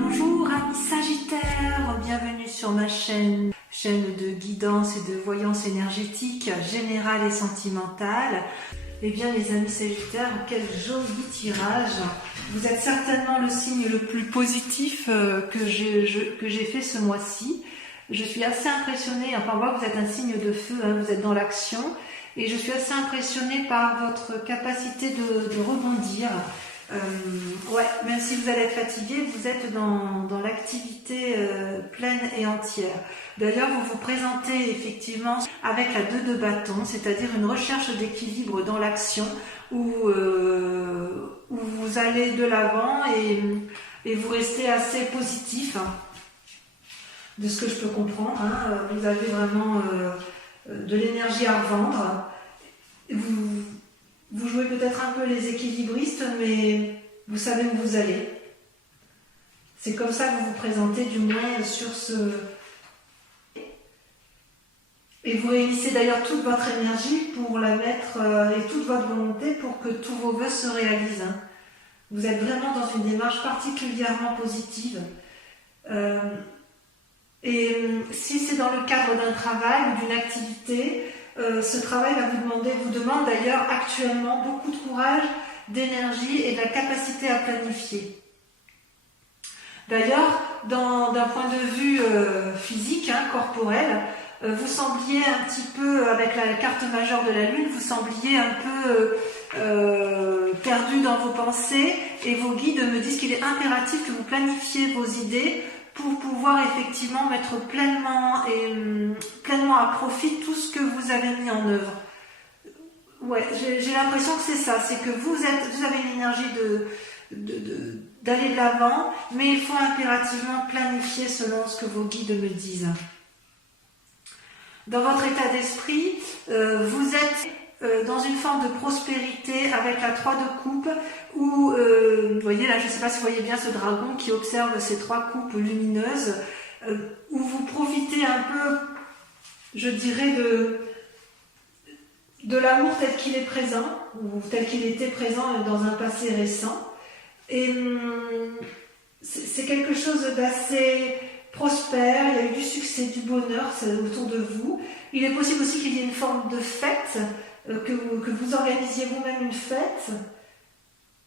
Bonjour amis Sagittaires, bienvenue sur ma chaîne de guidance et de voyance énergétique générale et sentimentale. Eh bien les amis Sagittaires, quel joli tirage. Vous êtes certainement le signe le plus positif que j'ai fait ce mois-ci. Je suis assez impressionnée, enfin on voit que vous êtes un signe de feu, hein, vous êtes dans l'action. Et je suis assez impressionnée par votre capacité de rebondir. Ouais, même si vous allez être fatigué, vous êtes dans l'activité pleine et entière. D'ailleurs, vous vous présentez effectivement avec la 2 de bâton, c'est-à-dire une recherche d'équilibre dans l'action où vous allez de l'avant et vous restez assez positif, hein, de ce que je peux comprendre. Hein. Vous avez vraiment de l'énergie à revendre. Vous jouez peut-être un peu les équilibristes, mais vous savez où vous allez. C'est comme ça que vous vous présentez, du moins sur ce... Et vous réunissez d'ailleurs toute votre énergie pour la mettre, et toute votre volonté pour que tous vos vœux se réalisent. Hein. Vous êtes vraiment dans une démarche particulièrement positive. Et si c'est dans le cadre d'un travail ou d'une activité, ce travail vous demande d'ailleurs actuellement beaucoup de courage, d'énergie et de la capacité à planifier. D'ailleurs, d'un point de vue physique, hein, corporel, vous sembliez un petit peu, avec la carte majeure de la Lune, vous sembliez un peu perdu dans vos pensées, et vos guides me disent qu'il est impératif que vous planifiez vos idées pour pouvoir effectivement mettre pleinement à profit tout ce que vous avez mis en œuvre. Ouais, j'ai l'impression que c'est ça, c'est que vous avez une énergie d'aller de l'avant, mais il faut impérativement planifier selon ce que vos guides me disent. Dans votre état d'esprit, vous êtes dans une forme de prospérité avec la 3 de coupe où, vous voyez là, je ne sais pas si vous voyez bien ce dragon qui observe ces 3 coupes lumineuses, où vous profitez un peu, je dirais, de l'amour tel qu'il est présent, ou tel qu'il était présent dans un passé récent. Et c'est quelque chose d'assez prospère, il y a eu du succès, du bonheur autour de vous. Il est possible aussi qu'il y ait une forme de fête, que vous organisiez vous-même une fête,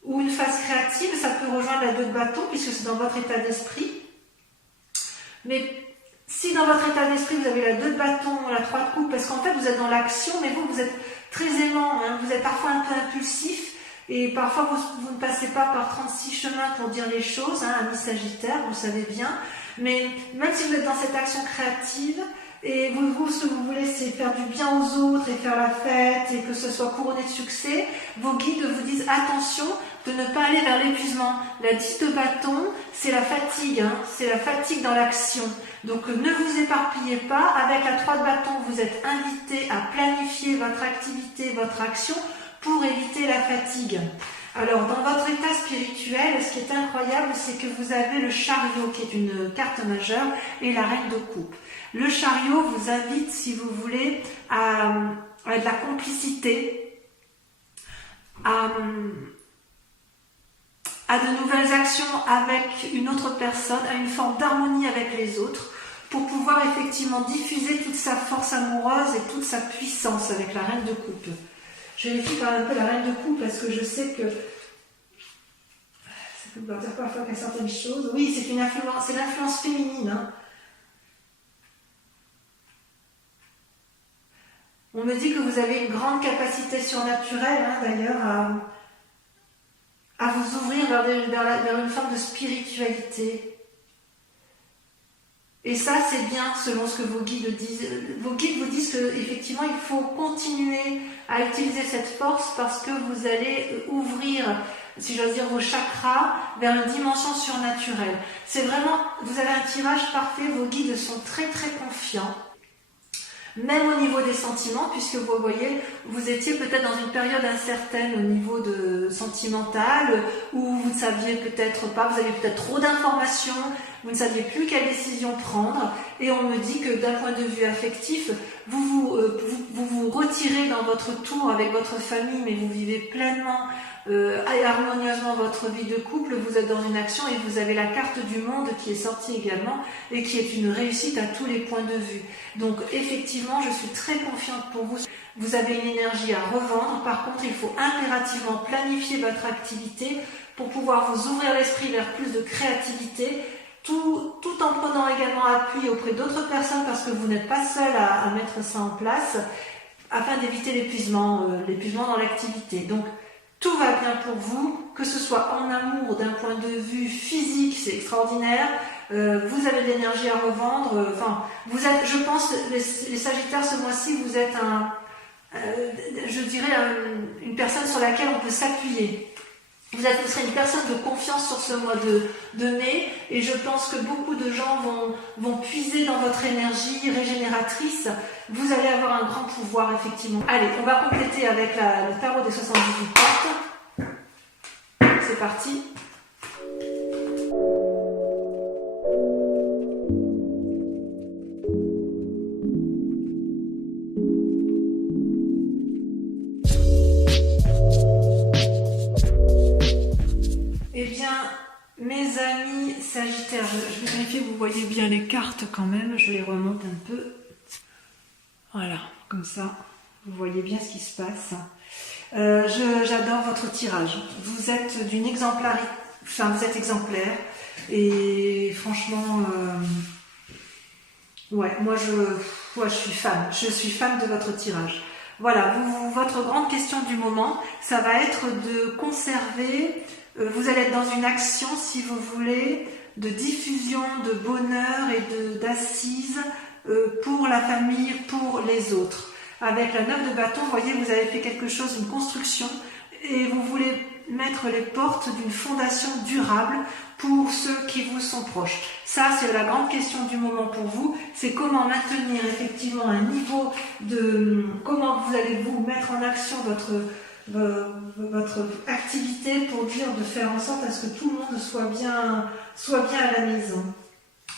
ou une phase créative, ça peut rejoindre la 2 de bâton, puisque c'est dans votre état d'esprit. Mais si dans votre état d'esprit, vous avez la 2 de bâton, la 3 de coupe, parce qu'en fait, vous êtes dans l'action, mais vous êtes très aimant, hein, vous êtes parfois un peu impulsif, et parfois, vous ne passez pas par 36 chemins pour dire les choses, hein, amis Sagittaire, vous le savez bien. Mais même si vous êtes dans cette action créative, et ce que vous voulez, c'est faire du bien aux autres et faire la fête et que ce soit couronné de succès, vos guides vous disent attention de ne pas aller vers l'épuisement. La 10 de bâton, c'est la fatigue, hein, c'est la fatigue dans l'action. Donc ne vous éparpillez pas. Avec la 3 de bâton, vous êtes invité à planifier votre activité, votre action pour éviter la fatigue. Alors, dans votre état spirituel, ce qui est incroyable, c'est que vous avez le chariot, qui est une carte majeure, et la reine de coupe. Le chariot vous invite, si vous voulez, à de la complicité, à de nouvelles actions avec une autre personne, à une forme d'harmonie avec les autres, pour pouvoir effectivement diffuser toute sa force amoureuse et toute sa puissance avec la reine de coupe. Je vérifie quand même un peu la reine de coupe parce que je sais que ça peut vouloir dire parfois qu'il y a certaines choses. Oui, c'est l'influence féminine. Hein. On me dit que vous avez une grande capacité surnaturelle, hein, d'ailleurs, à vous ouvrir vers une forme de spiritualité. Et ça, c'est bien selon ce que vos guides disent. Vos guides vous disent qu'effectivement, il faut continuer à utiliser cette force parce que vous allez ouvrir, si j'ose dire, vos chakras vers une dimension surnaturelle. C'est vraiment, vous avez un tirage parfait, vos guides sont très très confiants. Même au niveau des sentiments, puisque vous voyez, vous étiez peut-être dans une période incertaine au niveau sentimental, où vous ne saviez peut-être pas, vous aviez peut-être trop d'informations, vous ne saviez plus quelle décision prendre, et on me dit que d'un point de vue affectif, vous retirez dans votre tour avec votre famille, mais vous vivez pleinement et harmonieusement votre vie de couple, vous êtes dans une action et vous avez la carte du monde qui est sortie également et qui est une réussite à tous les points de vue. Donc effectivement, je suis très confiante pour vous. Vous avez une énergie à revendre. Par contre, il faut impérativement planifier votre activité pour pouvoir vous ouvrir l'esprit vers plus de créativité, tout en prenant également appui auprès d'autres personnes parce que vous n'êtes pas seul à mettre ça en place afin d'éviter l'épuisement dans l'activité. Donc, tout va bien pour vous, que ce soit en amour, d'un point de vue physique, c'est extraordinaire. Vous avez de l'énergie à revendre. Vous êtes, je pense, les Sagittaires ce mois-ci, vous êtes une personne sur laquelle on peut s'appuyer. Vous serez une personne de confiance sur ce mois de mai, et je pense que beaucoup de gens vont puiser dans votre énergie régénératrice. Vous allez avoir un grand pouvoir, effectivement. Allez, on va compléter avec le tarot des 78 cartes. C'est parti. Eh bien, mes amis Sagittaires, je vais vérifier que vous voyez bien les cartes quand même, je les remonte un peu. Voilà, comme ça, vous voyez bien ce qui se passe. J'adore votre tirage. Vous êtes d'une exemplarité, vous êtes exemplaire, et franchement, moi je suis fan. Je suis fan de votre tirage. Voilà, votre grande question du moment, ça va être de conserver. Vous allez être dans une action, si vous voulez, de diffusion, de bonheur et d'assises pour la famille, pour les autres. Avec la 9 de bâton, vous voyez, vous avez fait quelque chose, une construction, et vous voulez mettre les portes d'une fondation durable pour ceux qui vous sont proches. Ça, c'est la grande question du moment pour vous, c'est comment maintenir effectivement un niveau de... Comment vous allez vous mettre en action votre activité pour de faire en sorte à ce que tout le monde soit bien à la maison.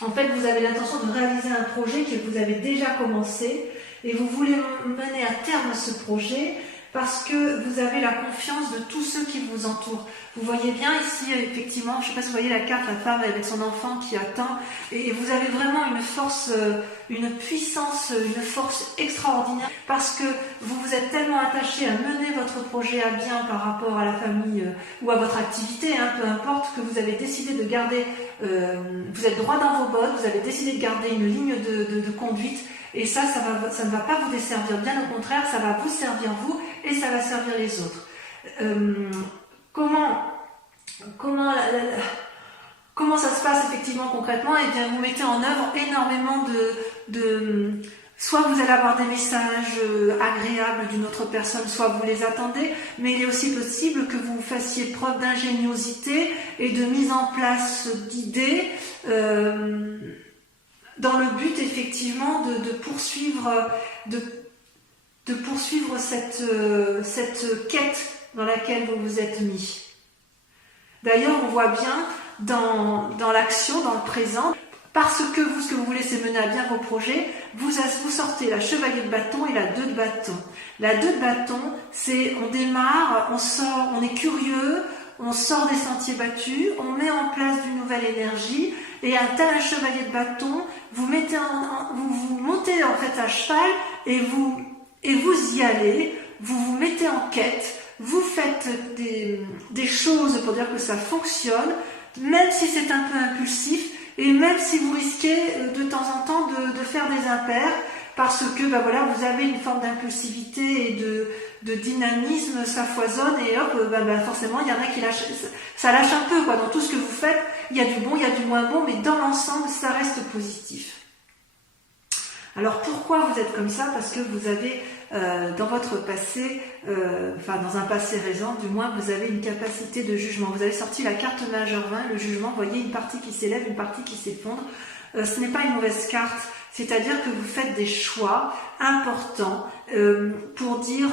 En fait, vous avez l'intention de réaliser un projet que vous avez déjà commencé et vous voulez mener à terme ce projet parce que vous avez la confiance de tous ceux qui vous entourent. Vous voyez bien ici, effectivement, je ne sais pas si vous voyez la carte, la femme avec son enfant qui attend, et vous avez vraiment une force, une puissance, une force extraordinaire, parce que vous vous êtes tellement attaché à mener votre projet à bien par rapport à la famille ou à votre activité, peu importe, que vous avez décidé de garder, vous êtes droit dans vos bottes, vous avez décidé de garder une ligne de conduite, et ça ne va pas vous desservir, bien au contraire, ça va vous servir vous, et ça va servir les autres. Comment ça se passe effectivement concrètement? Eh bien, vous mettez en œuvre énormément soit vous allez avoir des messages agréables d'une autre personne, soit vous les attendez, mais il est aussi possible que vous fassiez preuve d'ingéniosité et de mise en place d'idées dans le but effectivement de poursuivre cette quête dans laquelle vous vous êtes mis. D'ailleurs, on voit bien dans l'action, dans le présent, parce que ce que vous voulez, c'est mener à bien vos projets, vous sortez la chevalier de bâton et la 2 de bâton. La 2 de bâton, c'est on démarre, on est curieux, on sort des sentiers battus, on met en place d'une nouvelle énergie, et un tel chevalier de bâton, vous montez en fait à cheval et vous y allez, vous vous mettez en quête, vous faites des choses pour dire que ça fonctionne, même si c'est un peu impulsif, et même si vous risquez de temps en temps de faire des impairs, parce que vous avez une forme d'impulsivité et de dynamisme, ça foisonne, et hop, forcément il y en a qui ça lâche un peu, dans tout ce que vous faites, il y a du bon, il y a du moins bon, mais dans l'ensemble, ça reste positif. Alors pourquoi vous êtes comme ça? Parce que vous avez dans votre passé, dans un passé récent, du moins vous avez une capacité de jugement. Vous avez sorti la carte majeure 20, le jugement, vous voyez une partie qui s'élève, une partie qui s'effondre. Ce n'est pas une mauvaise carte, c'est-à-dire que vous faites des choix importants pour dire,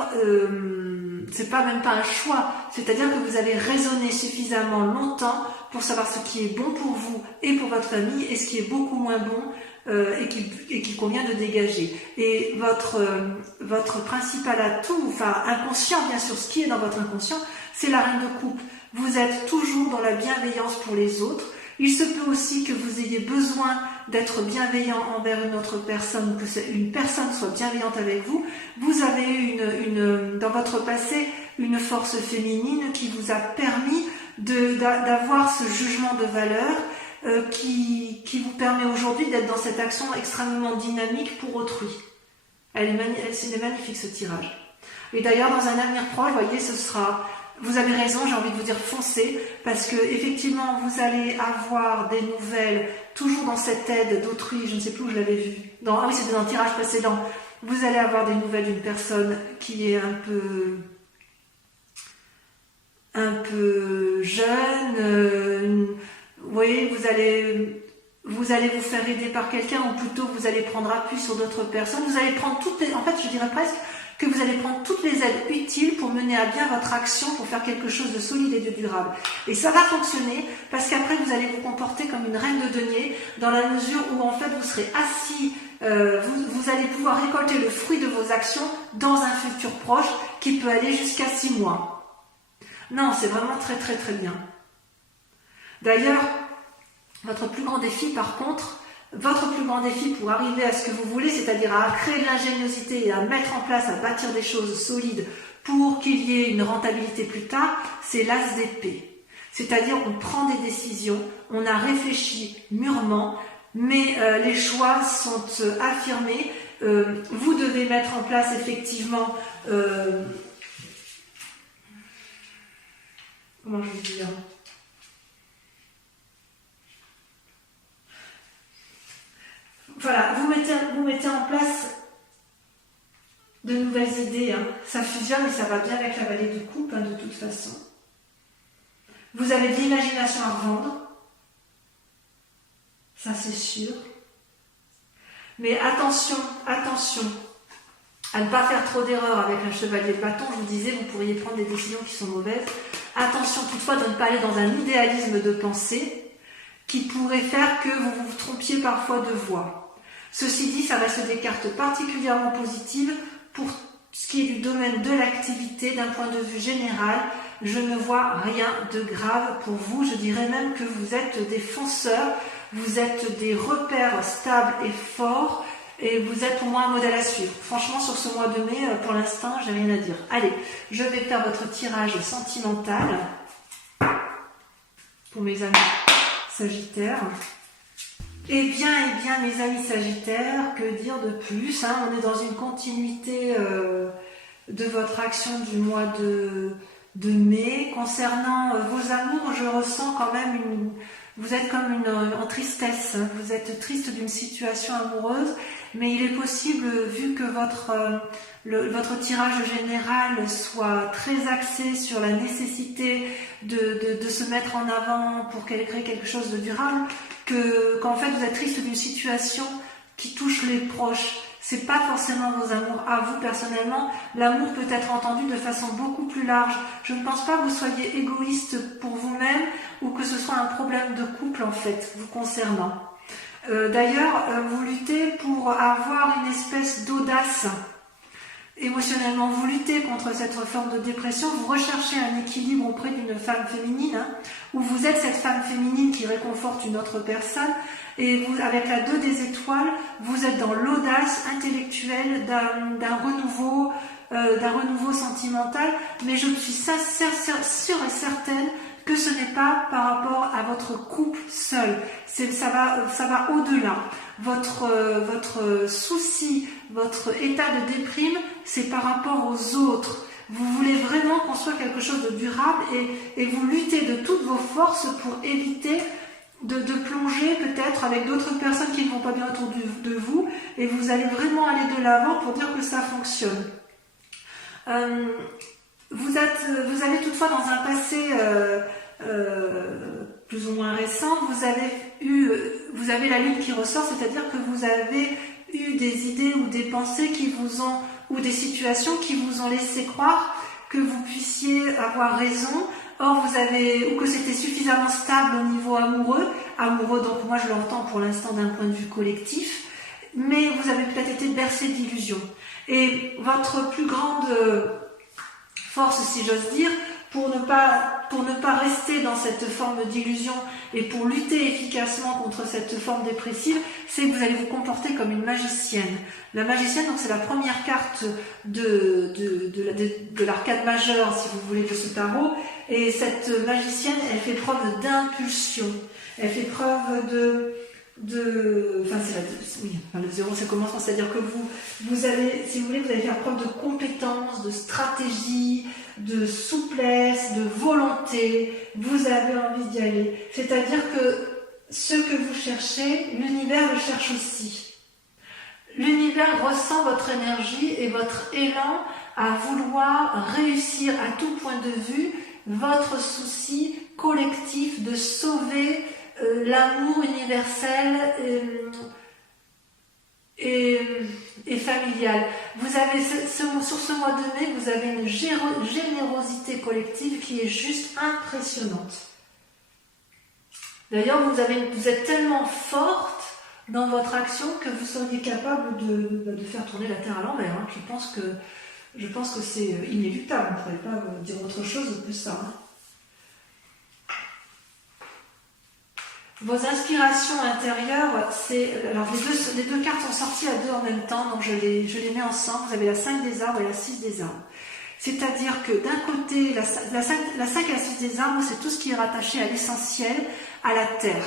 c'est pas même pas un choix, c'est-à-dire que vous avez raisonné suffisamment longtemps pour savoir ce qui est bon pour vous et pour votre famille et ce qui est beaucoup moins bon et qu'il convient de dégager. Et votre principal atout, enfin inconscient bien sûr, ce qui est dans votre inconscient, c'est la reine de coupe. Vous êtes toujours dans la bienveillance pour les autres. Il se peut aussi que vous ayez besoin d'être bienveillant envers une autre personne, ou que une personne soit bienveillante avec vous. Vous avez eu dans votre passé une force féminine qui vous a permis d'avoir ce jugement de valeur qui vous permet aujourd'hui d'être dans cette action extrêmement dynamique pour autrui. C'est magnifique ce tirage. Et d'ailleurs, dans un avenir proche, vous voyez, vous avez raison, j'ai envie de vous dire foncez, parce que effectivement, vous allez avoir des nouvelles, toujours dans cette aide d'autrui, je ne sais plus où je l'avais vu. Ah oui, c'était dans le tirage précédent. Vous allez avoir des nouvelles d'une personne qui est un peu jeune, vous voyez, vous allez vous faire aider par quelqu'un, ou plutôt vous allez prendre appui sur d'autres personnes. Vous allez prendre en fait, je dirais presque que vous allez prendre toutes les aides utiles pour mener à bien votre action, pour faire quelque chose de solide et de durable. Et ça va fonctionner, parce qu'après vous allez vous comporter comme une reine de denier, dans la mesure où en fait vous serez assis, vous allez pouvoir récolter le fruit de vos actions dans un futur proche qui peut aller jusqu'à 6 mois. Non, c'est vraiment très très très bien. D'ailleurs, votre plus grand défi par contre, pour arriver à ce que vous voulez, c'est-à-dire à créer de l'ingéniosité et à mettre en place, à bâtir des choses solides pour qu'il y ait une rentabilité plus tard, c'est l'as d'épée. C'est-à-dire on prend des décisions, on a réfléchi mûrement, mais les choix sont affirmés. Vous devez mettre en place effectivement... comment je vais dire ? Voilà, vous mettez en place de nouvelles idées. Ça fusionne et ça va bien avec la vallée de coupe, de toute façon. Vous avez de l'imagination à revendre. Ça, c'est sûr. Mais attention à ne pas faire trop d'erreurs avec un chevalier de bâton. Je vous disais, vous pourriez prendre des décisions qui sont mauvaises. Attention toutefois de ne pas aller dans un idéalisme de pensée qui pourrait faire que vous vous trompiez parfois de voie. Ceci dit, ça reste des cartes particulièrement positives pour ce qui est du domaine de l'activité. D'un point de vue général, je ne vois rien de grave pour vous. Je dirais même que vous êtes des fonceurs, vous êtes des repères stables et forts, et vous êtes pour moi un modèle à suivre. Franchement, sur ce mois de mai, pour l'instant, j'ai rien à dire. Allez, je vais faire votre tirage sentimental pour mes amis Sagittaires. Eh bien, mes amis Sagittaires, que dire de plus, on est dans une continuité de votre action du mois de mai. Concernant vos amours, je ressens quand même vous êtes comme en tristesse. Vous êtes triste d'une situation amoureuse, mais il est possible, vu que votre tirage général soit très axé sur la nécessité de se mettre en avant pour créer quelque chose de durable, qu'en fait vous êtes triste d'une situation qui touche les proches. C'est pas forcément vos amours à vous personnellement. L'amour peut être entendu de façon beaucoup plus large. Je ne pense pas que vous soyez égoïste pour vous-même ou que ce soit un problème de couple en fait vous concernant. D'ailleurs, vous luttez pour avoir une espèce d'audace émotionnellement. Vous luttez contre cette forme de dépression. Vous recherchez un équilibre auprès d'une femme féminine, où vous êtes cette femme féminine qui réconforte une autre personne. Et vous, avec la 2 des étoiles, vous êtes dans l'audace intellectuelle d'un renouveau sentimental. Mais je suis sûre et certaine que ce n'est pas par rapport à votre couple seul. Ça va au-delà. Votre souci, votre état de déprime, c'est par rapport aux autres. Vous voulez vraiment construire quelque chose de durable et vous luttez de toutes vos forces pour éviter de plonger peut-être avec d'autres personnes qui ne vont pas bien autour de vous, et vous allez vraiment aller de l'avant pour dire que ça fonctionne. Vous avez toutefois dans un passé plus ou moins récent, vous avez la lune qui ressort, c'est-à-dire que vous avez eu des idées ou des pensées ou des situations qui vous ont laissé croire que vous puissiez avoir raison Or, ou que c'était suffisamment stable au niveau amoureux, donc moi je l'entends pour l'instant d'un point de vue collectif, mais vous avez peut-être été bercé d'illusions. Et votre plus grande force, si j'ose dire, pour ne pas rester dans cette forme d'illusion et pour lutter efficacement contre cette forme dépressive, c'est que vous allez vous comporter comme une magicienne. La magicienne, donc c'est la première carte de l'arcade majeure, si vous voulez, de ce tarot. Et cette magicienne, elle fait preuve d'impulsion. Elle fait preuve le zéro, c'est commencement, c'est-à-dire que vous allez, si vous voulez, vous allez faire preuve de compétence, de stratégie, de souplesse, de volonté. Vous avez envie d'y aller. C'est-à-dire que ce que vous cherchez, l'univers le cherche aussi. L'univers ressent votre énergie et votre élan à vouloir réussir à tout point de vue votre souci collectif de sauver l'amour universel et familial. Vous avez sur ce mois de mai, vous avez une générosité collective qui est juste impressionnante. D'ailleurs, vous êtes tellement forte dans votre action que vous seriez capable de faire tourner la Terre à l'envers. Hein. Je pense que c'est inéluctable. On ne pourrait pas dire autre chose que ça. Hein. Vos inspirations intérieures, alors les deux cartes sont sorties à deux en même temps, donc je les mets ensemble. Vous avez la 5 des arbres et la 6 des arbres. C'est-à-dire que d'un côté, la 5 et la 6 des arbres, c'est tout ce qui est rattaché à l'essentiel, à la terre.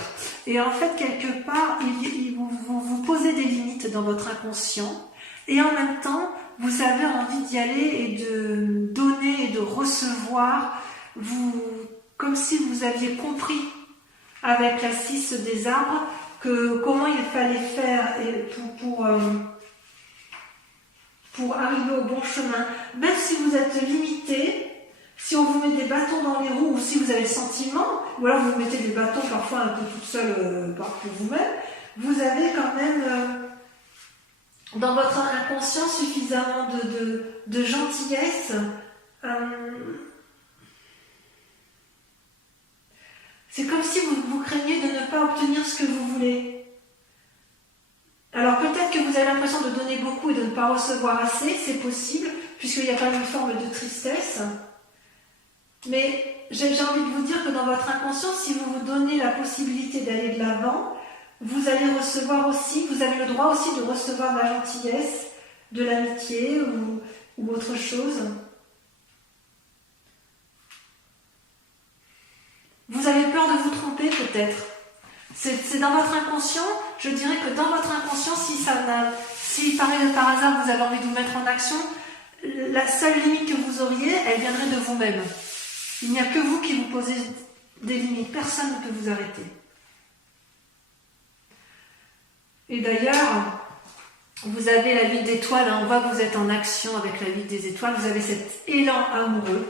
Et en fait, quelque part, vous posez des limites dans votre inconscient, et en même temps, vous avez envie d'y aller et de donner et de recevoir, comme si vous aviez compris avec la 6 des arbres, comment il fallait faire pour arriver au bon chemin. Même si vous êtes limité, si on vous met des bâtons dans les roues, ou si vous avez le sentiment, ou alors vous mettez des bâtons parfois un peu toute seule pour vous-même, vous avez quand même dans votre inconscient suffisamment de gentillesse. C'est comme si vous craigniez de ne pas obtenir ce que vous voulez. Alors peut-être que vous avez l'impression de donner beaucoup et de ne pas recevoir assez, c'est possible, puisqu'il y a quand même une forme de tristesse. Mais j'ai envie de vous dire que dans votre inconscient, si vous vous donnez la possibilité d'aller de l'avant, vous allez recevoir aussi, vous avez le droit aussi de recevoir de la gentillesse, de l'amitié ou autre chose. Vous avez peur de vous tromper peut-être. C'est dans votre inconscient, je dirais que dans votre inconscient, si par hasard vous avez envie de vous mettre en action, la seule limite que vous auriez, elle viendrait de vous-même. Il n'y a que vous qui vous posez des limites, personne ne peut vous arrêter. Et d'ailleurs, vous avez la vie d'étoile, on voit que vous êtes en action avec la vie des étoiles, vous avez cet élan amoureux,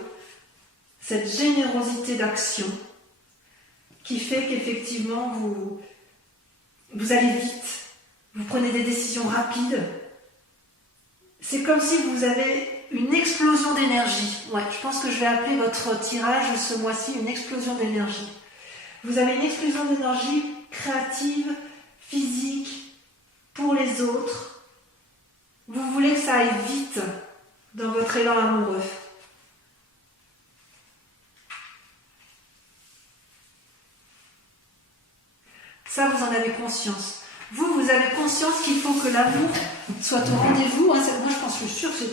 cette générosité d'action, qui fait qu'effectivement vous allez vite, vous prenez des décisions rapides. C'est comme si vous avez une explosion d'énergie. Ouais, je pense que je vais appeler votre tirage ce mois-ci une explosion d'énergie. Vous avez une explosion d'énergie créative, physique, pour les autres. Vous voulez que ça aille vite dans votre élan amoureux. Ça, vous en avez conscience. Vous avez conscience qu'il faut que l'amour soit au rendez-vous. Moi, je suis sûre que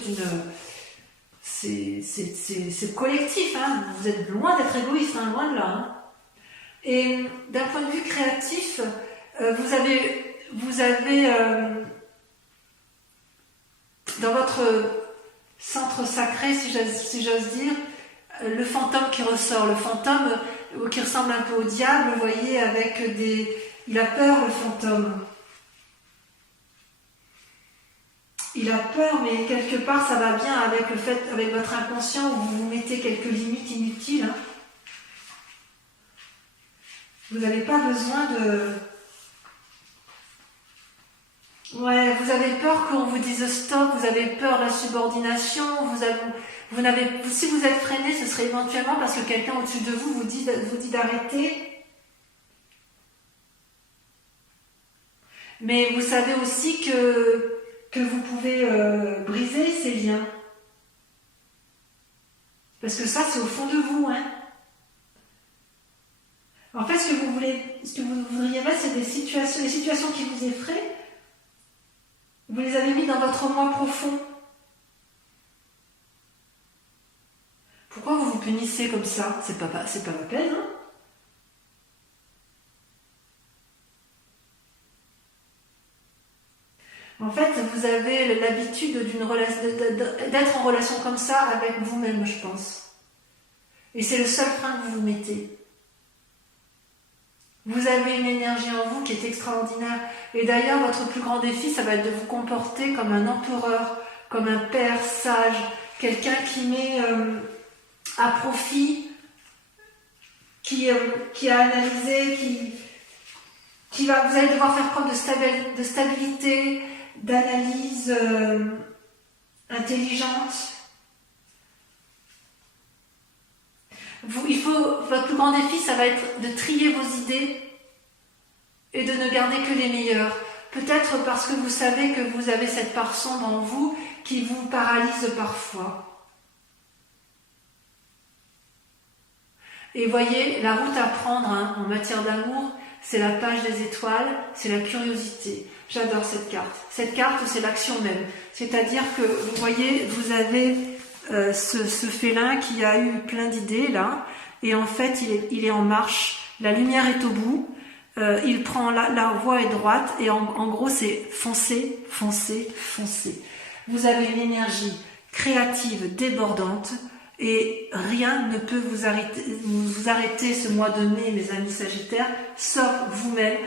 c'est collectif. Hein. Vous êtes loin d'être égoïste, hein, loin de là. Hein. Et d'un point de vue créatif, vous avez dans votre centre sacré, si j'ose dire, le fantôme qui ressort. Le fantôme qui ressemble un peu au diable, vous voyez, avec il a peur, le fantôme. Il a peur, mais quelque part, ça va bien avec votre inconscient où vous vous mettez quelques limites inutiles. Hein. Vous n'avez pas besoin Ouais, vous avez peur qu'on vous dise stop, vous avez peur de la subordination, si vous êtes freiné, ce serait éventuellement parce que quelqu'un au-dessus de vous vous dit d'arrêter. Mais vous savez aussi que vous pouvez briser ces liens. Parce que ça, c'est au fond de vous, hein. En fait, ce que vous voudriez mettre, c'est les situations qui vous effraient. Vous les avez mis dans votre moi profond. Pourquoi vous vous punissez comme ça? C'est pas la peine, hein? En fait, vous avez l'habitude d'être en relation comme ça avec vous-même, je pense. Et c'est le seul frein que vous vous mettez. Vous avez une énergie en vous qui est extraordinaire. Et d'ailleurs, votre plus grand défi, ça va être de vous comporter comme un empereur, comme un père sage, quelqu'un qui met à profit, qui a analysé, vous allez devoir faire preuve de stabilité, d'analyse intelligente. Votre plus grand défi, ça va être de trier vos idées et de ne garder que les meilleures. Peut-être parce que vous savez que vous avez cette part sombre en vous qui vous paralyse parfois. Et voyez, la route à prendre en matière d'amour, c'est la page des étoiles, c'est la curiosité. J'adore cette carte. Cette carte, c'est l'action même. C'est-à-dire que, vous voyez, vous avez ce félin qui a eu plein d'idées, là, et en fait, il est en marche. La lumière est au bout. Il prend la voie est droite, et en gros, c'est foncer, foncer, foncer. Vous avez une énergie créative, débordante, et rien ne peut vous arrêter ce mois de mai, mes amis Sagittaires, sauf vous-même.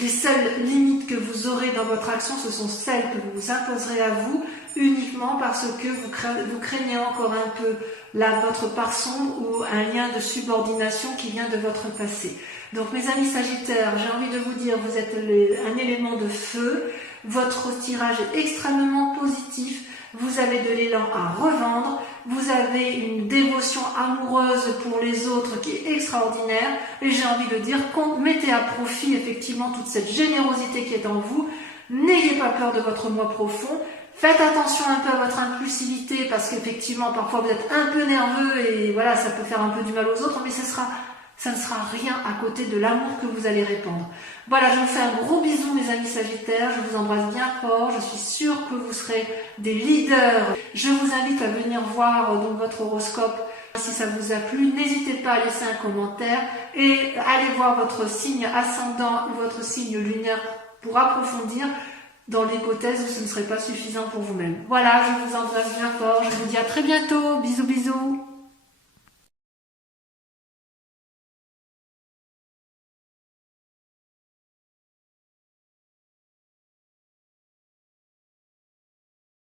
Les seules limites que vous aurez dans votre action, ce sont celles que vous vous imposerez à vous, uniquement parce que vous craignez encore un peu votre part sombre ou un lien de subordination qui vient de votre passé. Donc mes amis Sagittaires, j'ai envie de vous dire, vous êtes un élément de feu, votre tirage est extrêmement positif, vous avez de l'élan à revendre, vous avez une dévotion amoureuse pour les autres qui est extraordinaire, et j'ai envie de dire, mettez à profit effectivement toute cette générosité qui est en vous, n'ayez pas peur de votre moi profond, faites attention un peu à votre impulsivité, parce qu'effectivement parfois vous êtes un peu nerveux, et voilà, ça peut faire un peu du mal aux autres, mais ça ne sera rien à côté de l'amour que vous allez répandre. Voilà, je vous fais un gros bisou mes amis Sagittaires, je vous embrasse bien fort, je suis sûre que vous serez des leaders. Je vous invite à venir voir donc votre horoscope si ça vous a plu. N'hésitez pas à laisser un commentaire et allez voir votre signe ascendant ou votre signe lunaire pour approfondir dans l'hypothèse où ce ne serait pas suffisant pour vous-même. Voilà, je vous embrasse bien fort, je vous dis à très bientôt, bisous bisous.